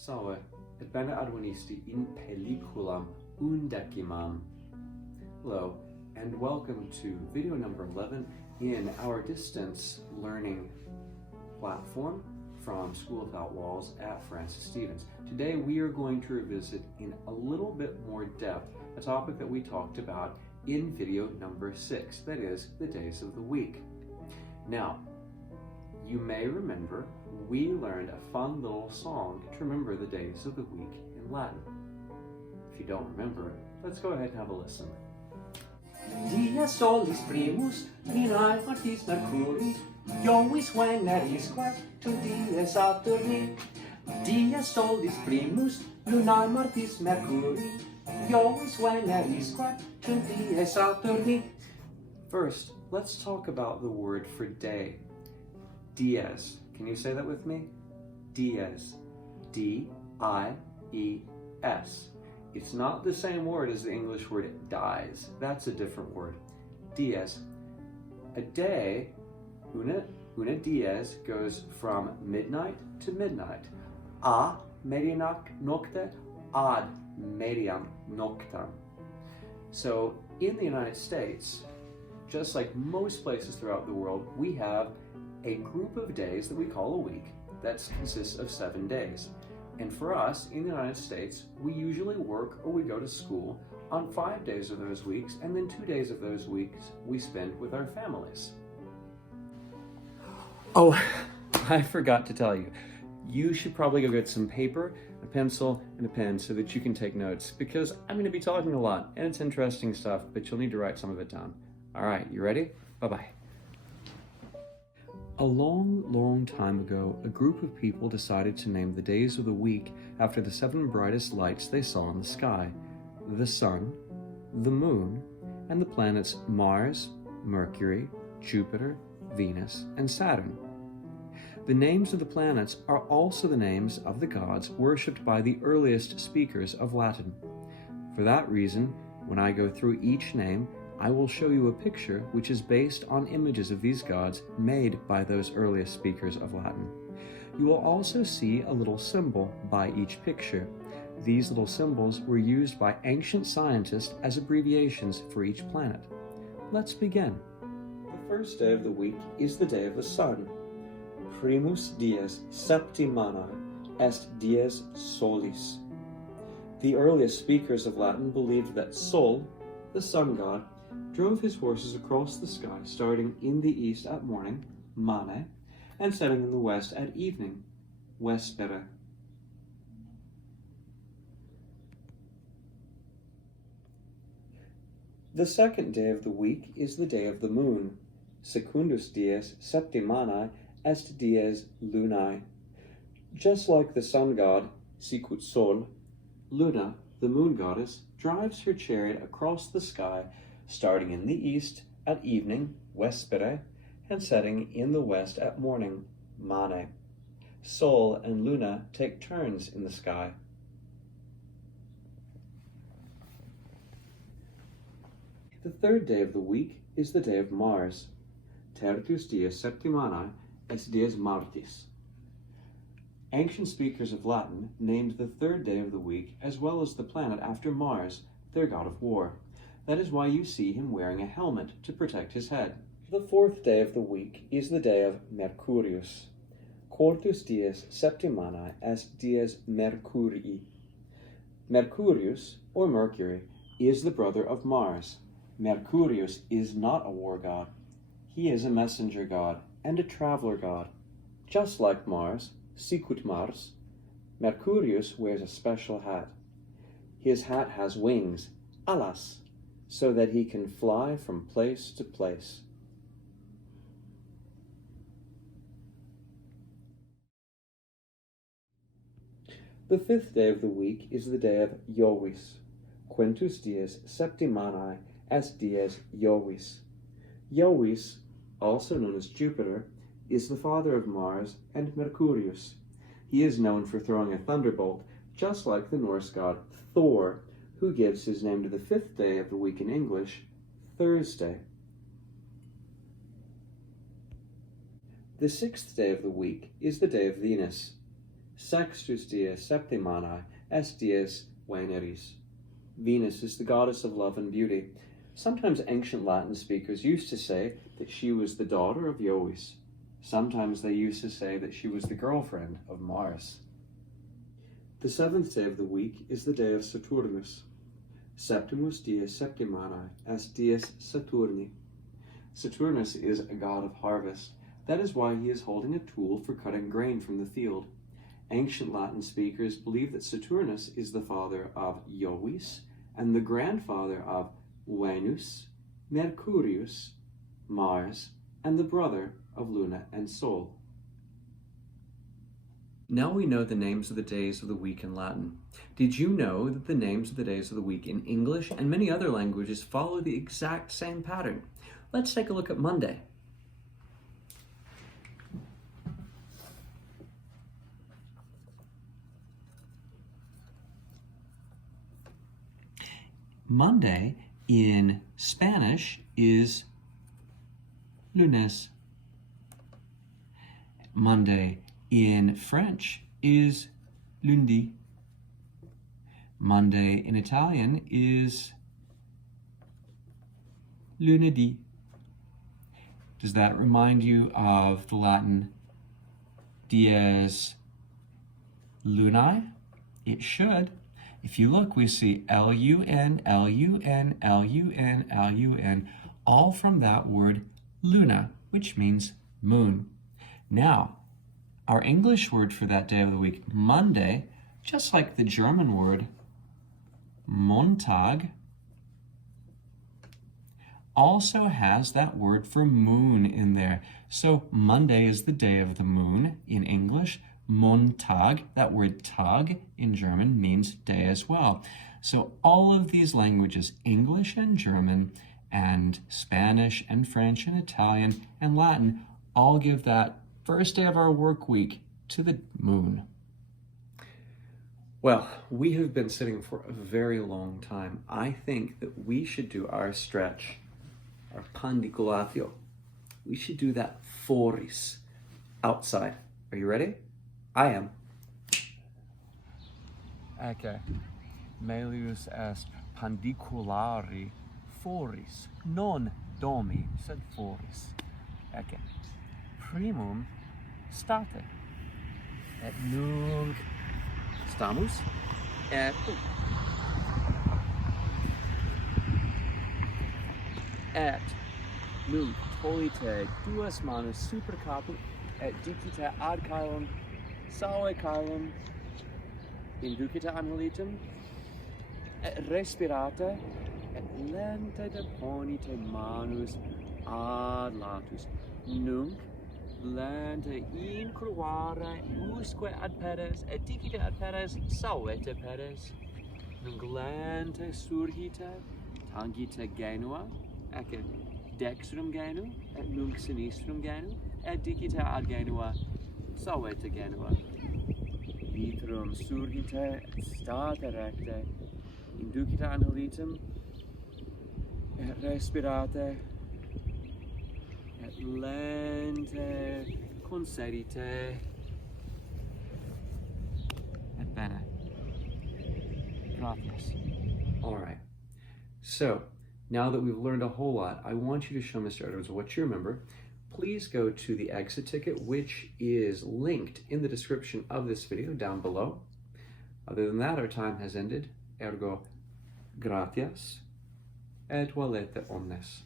Salve, et bene advenisti in Pelliculam Undecimam. Hello, and welcome to video number 11 in our distance learning platform from School Without Walls at Francis Stevens. Today we are going to revisit in a little bit more depth a topic that we talked about in video number 6, that is, the days of the week. Now, you may remember we learned a fun little song to remember the days of the week in Latin. If you don't remember, let's go ahead and have a listen. Dia solis primus, Lunae, Martis, Mercurii, Iovis-Veneris-Friday, Dia Saturni. Dia solis primus, Lunae, Martis, Mercurii, Iovis-Veneris-Friday, Dia Saturni. First, let's talk about the word for day. Dies. Can you say that with me? Dies. D-I-E-S. It's not the same word as the English word dies. That's a different word. Dies. A day, una dies, goes from midnight to midnight. A medianocte ad mediam noctam. So in the United States, just like most places throughout the world, we have a group of days that we call a week that consists of 7 days. And for us in the United States, we usually work or we go to school on 5 days of those weeks, and then 2 days of those weeks we spend with our families. Oh, I forgot to tell you, you should probably go get some paper, a pencil, and a pen so that you can take notes, because I'm going to be talking a lot, and it's interesting stuff, but you'll need to write some of it down. All right, you ready? Bye-bye. A long time ago, a group of people decided to name the days of the week after the 7 brightest lights they saw in the sky: the sun, the moon, and the planets Mars, Mercury, Jupiter, Venus, and Saturn. The names of the planets are also the names of the gods worshipped by the earliest speakers of Latin. For that reason, when I go through each name, I will show you a picture which is based on images of these gods made by those earliest speakers of Latin. You will also see a little symbol by each picture. These little symbols were used by ancient scientists as abbreviations for each planet. Let's begin. The first day of the week is the day of the sun. Primus dies septimanae est dies solis. The earliest speakers of Latin believed that Sol, the sun god, drove his horses across the sky, starting in the east at morning, mane, and setting in the west at evening, vespere. The second day of the week is the day of the moon. Secundus dies septimanae est dies lunae. Just like the sun god, sicut sol, Luna, the moon goddess, drives her chariot across the sky, starting in the east at evening, vespere, and setting in the west at morning, mane. Sol and Luna take turns in the sky. The third day of the week is the day of Mars. Tertius dies septimanae est dies Martis. Ancient speakers of Latin named the third day of the week as well as the planet after Mars, their god of war. That is why you see him wearing a helmet to protect his head. The fourth day of the week is the day of Mercurius. Quartus dies septimanae est dies Mercurii. Mercurius, or Mercury, is the brother of Mars. Mercurius is not a war god. He is a messenger god and a traveler god. Just like Mars, sicut Mars, Mercurius wears a special hat. His hat has wings, alas, so that he can fly from place to place. The fifth day of the week is the day of Iovis. Quintus dies septimanae est dies Iovis. Iovis, also known as Jupiter, is the father of Mars and Mercurius. He is known for throwing a thunderbolt, just like the Norse god Thor, who gives his name to the fifth day of the week in English, Thursday. The sixth day of the week is the day of Venus. Sextus dies septimanae est dies Veneris. Venus is the goddess of love and beauty. Sometimes ancient Latin speakers used to say that she was the daughter of Iovis. Sometimes they used to say that she was the girlfriend of Mars. The seventh day of the week is the day of Saturnus. Septimus dies septimanae est dies Saturni. Saturnus is a god of harvest. That is why he is holding a tool for cutting grain from the field. Ancient Latin speakers believe that Saturnus is the father of Iovis and the grandfather of Venus, Mercurius, Mars, and the brother of Luna and Sol. Now we know the names of the days of the week in Latin. Did you know that the names of the days of the week in English and many other languages follow the exact same pattern? Let's take a look at Monday. Monday in Spanish is lunes. Monday in French is lundi. Monday in Italian is lunedì. Does that remind you of the Latin dies lunae? It should. If you look, we see L-U-N, L-U-N, L-U-N, L-U-N, all from that word luna, which means moon. Now, our English word for that day of the week, Monday, just like the German word Montag, also has that word for moon in there. So Monday is the day of the moon in English. Montag, that word Tag in German, means day as well. So all of these languages, English and German and Spanish and French and Italian and Latin, all give that first day of our work week to the moon. Well, we have been sitting for a very long time. I think that we should do our stretch, our pandiculatio. We should do that foris outside. Are you ready? I am. Okay. Melius est pandiculari foris, non domi, sed foris. Okay. Primum state. Et nunc stamus. Et nunc tolite duas manus super caput et dicite ad caelum salve caelum inducite anhelitum et respirate et lente deponite manus ad latus nunc lente incruare usque ad pedes et dicite ad pedes salvete pedes nunc lente surgite tangite genua ecce dextrum genu et nunc sinistrum genu et dicite ad genua salvete genua vitrum surgite et state recte inducite anhelitum et respirate et lente concedite et bene. Gratias. All right. So, now that we've learned a whole lot, I want you to show Mr. Edwards what you remember. Please go to the exit ticket, which is linked in the description of this video down below. Other than that, our time has ended. Ergo, gratias et valete omnes.